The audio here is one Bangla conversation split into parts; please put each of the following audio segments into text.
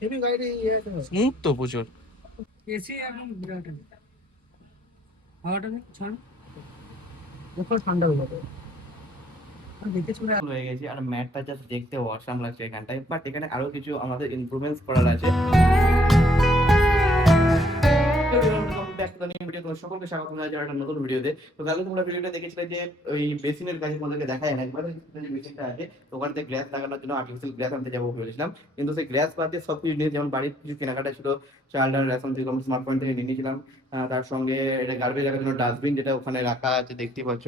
হেভি গাড়ি স্মুথ তো প্রচুর। এসি একদম বিরাট হাওয়াটা নেই ছাড় যখন ঠান্ডা হয়ে যাবে দেখে শুনে হয়ে গেছি আর ম্যাটটা জাস্ট দেখতে অসাম লাগছে এখানটায়, বাট এখানে আরো কিছু আমাদের ইমপ্রুভমেন্টস করার আছে। সকলকে স্বাগত জানাই একটা নতুন ভিডিওতে। তো কালকে তোমরা ভিডিওটা দেখেছিলে যে ওই বেসিনের কাছে তোমাদেরকে দেখায় না একবার, যে বেসিনটা আছে তো ওখান থেকে গ্যাস লাগানোর জন্য আর্টিফিশিয়াল গ্যাস আনতে যাবো ভেবেছিলাম, কিন্তু সেই গ্যাস বাদ দিয়ে সবকিছু নিয়ে যেমন বাড়ির কিছু কেনাকাটা ছিল, চাল ডাল রেশন থেকে স্মার্ট পয়েন্ট থেকে নিয়ে নিয়েছিলাম। তার সঙ্গে এটা গার্বেজ রাখার জন্য ডাস্টবিন যেটা ওখানে রাখা আছে দেখতেই পাচ্ছ,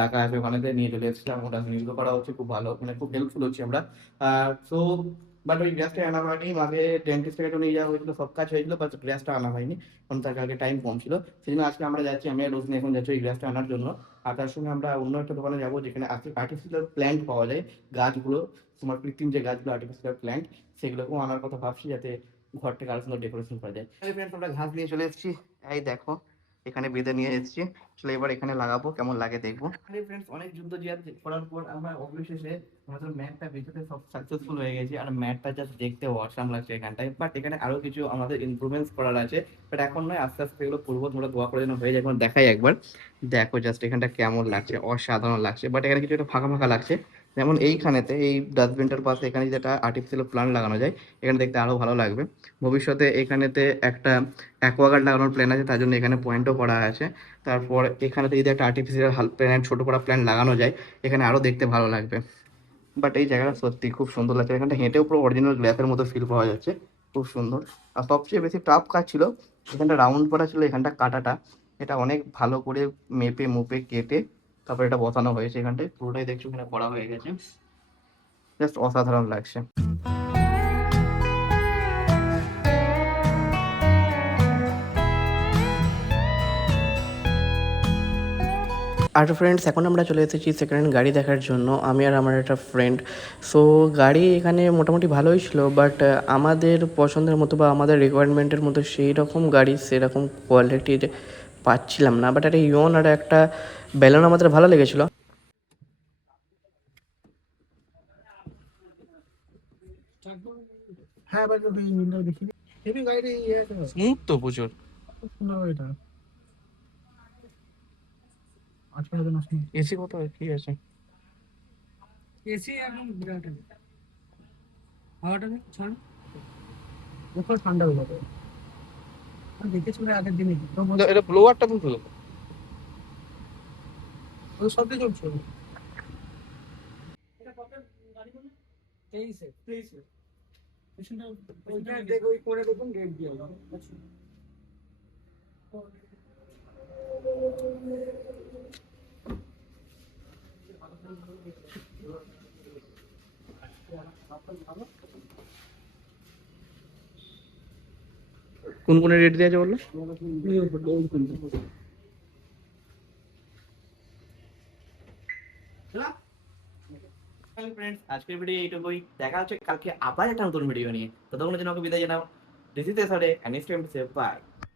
রাখা আছে ওখানে থেকে নিয়ে চলে এসেছিলাম। ওটা ইউজ করা হচ্ছে, খুব ভালো, মানে খুব হেল্পফুল হচ্ছে আমরা। সো বাট ওই গ্যাসটা আনা হয়নি, মাঝে ডেন্টিস্টের কাছে নিয়ে যাওয়া হয়েছিল, সব কাজ হয়েছিল, বাট গ্যাসটা আনা হয়নি কারণ তার কালকে টাইম কম ছিল। সেই জন্য আজকে আমরা যাচ্ছি, আমি আর রোশনি এখন যাচ্ছি ওই গ্যাসটা আনার জন্য। আর তার সঙ্গে আমরা অন্য একটা দোকানে যাবো যেখানে আর্টিফিশিয়াল প্ল্যান্ট পাওয়া যায়, গাছগুলো, তোমার কৃত্রিম যে গাছগুলো আর্টিফিশিয়াল প্ল্যান্ট, সেগুলোকেও আনার কথা ভাবছি যাতে ঘরটাকে আরো সুন্দর ডেকোরেশন করা যায়। ফ্রেন্ডস, আমরা ঘাস নিয়ে চলে এসেছি, এই দেখো এখানে বেঁধে নিয়ে এসেছি। চলো এবার এখানে লাগাবো, কেমন লাগে দেখবো। ফ্রেন্ডস, অনেক যুদ্ধ জিহাদ করার পর আমরা অবশেষে আমাদের ম্যাটটা বেঁচেতে সব সাকসেসফুল হয়ে গেছি। আর ম্যাটটা জাস্ট দেখতে অসাম লাগছে এখানটায়, বাট এখানে আরো কিছু আমাদের ইমপ্রুভমেন্টস করার আছে, বাট এখন নয়, আস্তে আস্তে এগুলো করবো। তোমরা দোয়া করে যেন হয়ে যায়। এখন দেখাই একবার, দেখো জাস্ট এখানটা কেমন লাগছে, অসাধারণ লাগছে। বাট এখানে কিছু একটা ফাঁকা ফাঁকা লাগছে, যেমন এইখানেতে এই ডাস্টবিনটার পাশে এখানে যেটা আর্টিফিশিয়াল প্লান্ট লাগানো যায়, এখানে দেখতে আরো ভালো লাগবে। ভবিষ্যতে এখানেতে একটা অ্যাকোয়াগার্ড লাগানোর প্ল্যান আছে, তার জন্য এখানে পয়েন্টও করা আছে। তারপর এখানেতে যদি একটা আর্টিফিশিয়াল প্ল্যান্ট, ছোট করা প্ল্যান্ট লাগানো যায়, এখানে আরো দেখতে ভালো লাগবে। বাট এই জায়গাটা সত্যি খুব সুন্দর লাগছে, এখানটা হেঁটেও পুরো অরিজিনাল গ্লাসের মতো ফিল পাওয়া যাচ্ছে, খুব সুন্দর। আর সবচেয়ে বেশি টাফ কাজ ছিল এখানটা রাউন্ড করা ছিল, এখানটা কাটাটা, এটা অনেক ভালো করে মেপে মুপে কেটে তারপর এটা বসানো হয়েছে। এখানটায় পুরোটাই দেখছো এখানে করা হয়ে গেছে, জাস্ট অসাধারণ লাগছে। আর ফ্রেন্ডস, এখন আমরা চলে এসেছি সেকেন্ড হ্যান্ড গাড়ি দেখার জন্য, আমি আর আমার একটা ফ্রেন্ড। সো গাড়ি এখানে মোটামুটি ভালোই ছিল, বাট আমাদের পছন্দের মতো বা আমাদের রিকোয়ারমেন্টের মতো সেই রকম গাড়ি সেরকম কোয়ালিটির পাচ্ছিলাম না। বাট একটা ইয়ন আর একটা ব্যালন আমাদের ভালো লেগেছিলো। হ্যাঁ বাট ওই মিলটা দেখি হেভি গাড়ি স্মুথ তো প্রচুর। খুব সুন্দর এটা আজকে হবে না স্মুথ। এসি কত কি আছে? এসি একদম বিরাট হাওয়াটা নেই ছাড় যখন ঠান্ডা হয়ে যাবে দেখে শুনে আগের দিনে এটা ব্লোয়ারটা তো ছিল ওই সবই চলছে। এটা কত গাড়ি বলে 23 পেছনটা ওইটা দেখ, ওই করে দেখুন গেট দিয়ে আচ্ছা কোন কোন রেট দিয়ে আছে বললো? ফ্রেন্ডস, আজকের ভিডিও এইটুকুই, দেখা হচ্ছে কালকে আবার একটা নতুন ভিডিও নিয়ে। ততক্ষণের জন্য বিদায় জানাও। This is SRA and stay safe, by.